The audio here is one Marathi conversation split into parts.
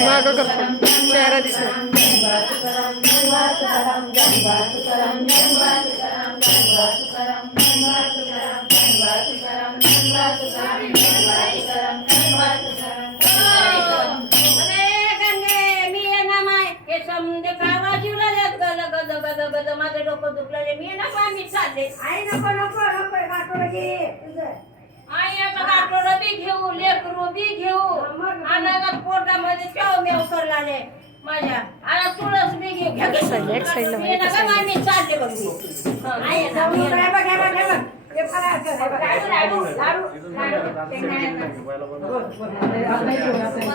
मागं करतो चेहरा दिसतो. माझं डोकं दुखलं मी नको आम्ही चालले आई नको नको नको काटोळं घे आई आता काटोळं बी घेऊ लेकरू बी घेऊ अनागात पोटामध्ये चव मेव करलाले माझ्या आता तुळस बी घेऊ एक साईडला मी नका आम्ही चालले बघ मी आई जाऊ बघ बघ हे फराळ लाडू मग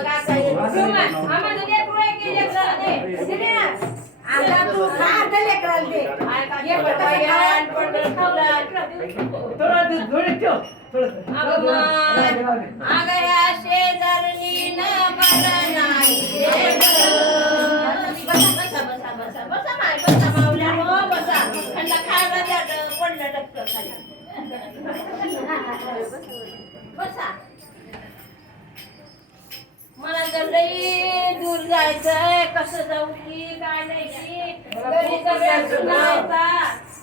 आता आम्हाला लेकरू आहे की लेकरू दे ना आता तू खा लेकराला दे हे पटायन पण खावला थोडा थोडे ठेव थोडं अगं या शेजारनी न बरं नाही बसा बसा बसा बसा माय बसा मावल्या हो बसा थंड खायला द्या पडलं डक्कर खाली बसा मला तर लई दूर जायचंय कसं जाऊ की काय नाही घरी जायचं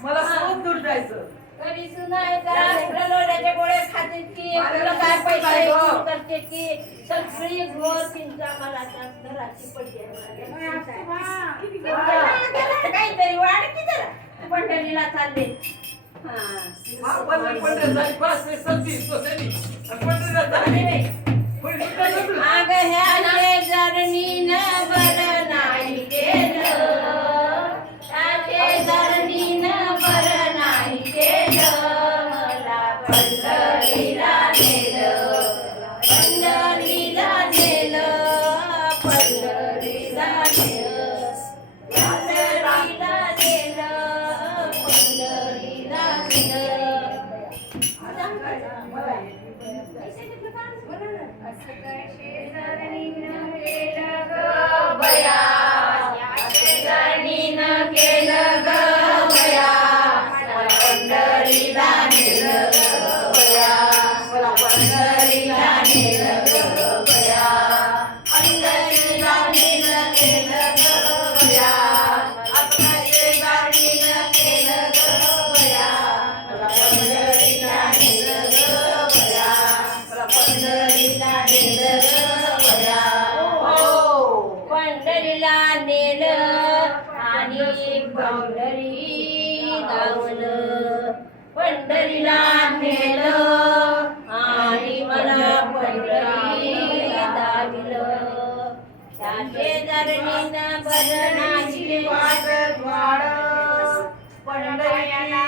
मला खूप दूर जायचं घरी सुद्धा लोण्याचे गोळे खाते की तुला काय पैसे करते की सगळी घर चिंता मला घराची पडते काहीतरी वाढ की जरा पंढरीला चालले अगं ह्या जरणी न बरं नाही केलं जरणी न बरं नाही केलं मला पंढरीला नेलं पंढरीला नेलं पंढरीला नेलं पंढरीला नेलं पंढरीला नेलं पंढरीला नेलं आणि पंढरी दावलं पंढरीला नेलं आणि मला पंढरी दाविलं त्या शेजारणीनं बरं नाही वाट पंढरीला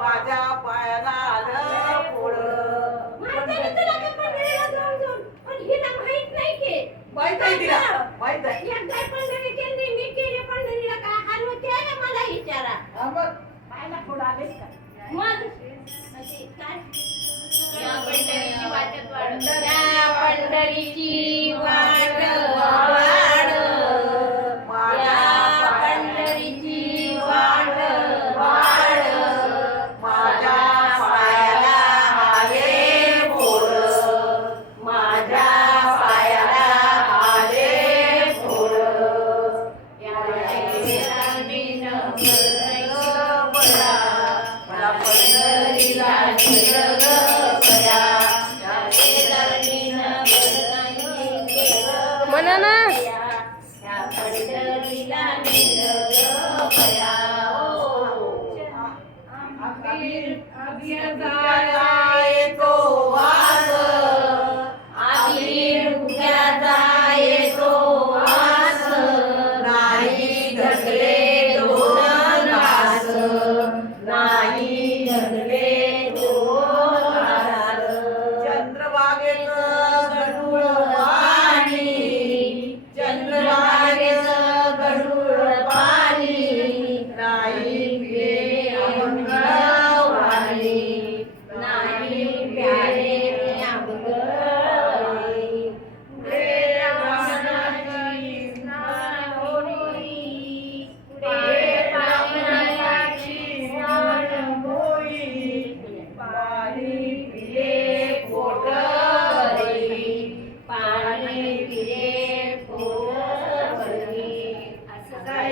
माझ्या पायाला आलं पोळं पंढरीला जाऊन पण हिला माहित नाही की माहित आहे तिला माहित आहे एकदा पंढरी केली मी केली पंढरीला काय हाल होते ना मला विचारा मग पाहिला थोडा आलेस का मग अशी काय या पंढरीची वाटत वाढ त्या पंढरीची वाट वाढ या पंढरीची वाट वाढ माझ्या पायाला आले पोळं माझ्या पायाला आले फोड या शेजारणीनं बरं बरा मला पंढरीला नेलं ग बया या शेजारणीनं बरं नाही केलं म्हणा ना. बया या पंढरीला नेलं ग बया येतो वास आबीर उग्याचा येतो वास नाही घडले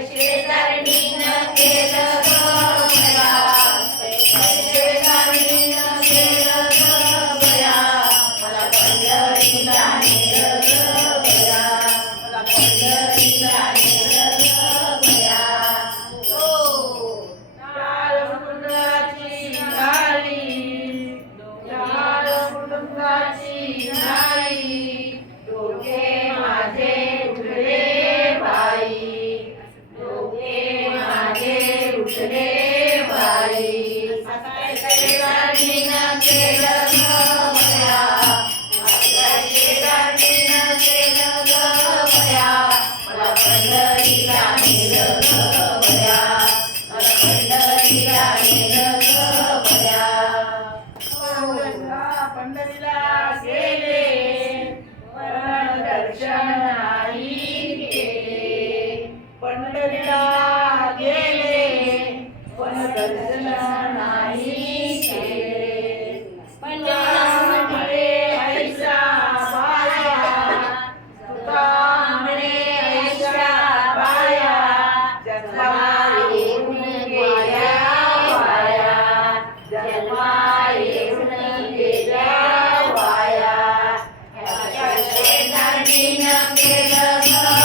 शेजारणीनं केलं ग बया, शेजारणीनं केलं ग बया, मला पंढरीला नेलं ग बया, मला पंढरीला नेलं ग बया. ओ लाल मुंडाची झाली, लाल मुंडाची झाली, डोके माझे उठले बाई, डोके माझे उठले बाई. शेजारणीनं केलं ग बया, शेजारणीनं केलं ग बया, मला पंढरीला नेलं ग बया, मला पंढरीला नेलं ग बया. पंढरीला गेले पण दर्शन नाही केले, पंढरीला गेले पण दर्शन नाही केले. तुका म्हणे ऐसा बाया, तुका म्हणे ऐसा बाया, जन्मा येऊन गेल्या वाया, जन्मा येऊन गेल्या वाया. शेजारणीनं केलं ग